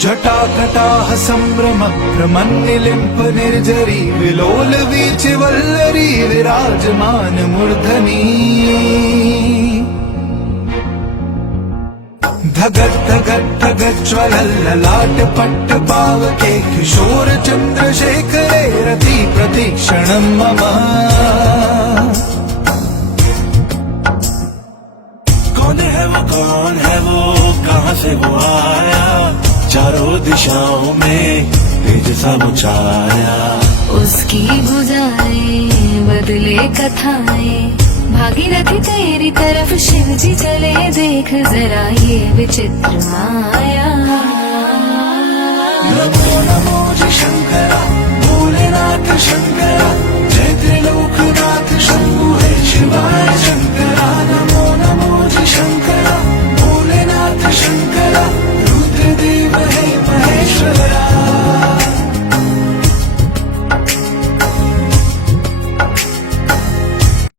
जटाकटाह सम्भ्रम प्रमन्निलिम्प निर्जरी विलोल वीच वल्लरी विराजमान मूर्धनि धगट धगट धगट ज्वलल्ललाट पट्ट पावके किशोर चन्द्रशेखरे रति प्रतीक्षणं मम कौन है वो कहाँ से वो आया चारों दिशाओं में तेज सा छाया उसकी भुजाएं बदले कथाएं भागीरथी तेरी तरफ शिव जी चले देख जरा ये विचित्र माया नमो नमो जय शंकरा भोलेनाथ शंकरा जय त्रिलोकनाथ शंभु है शिवाय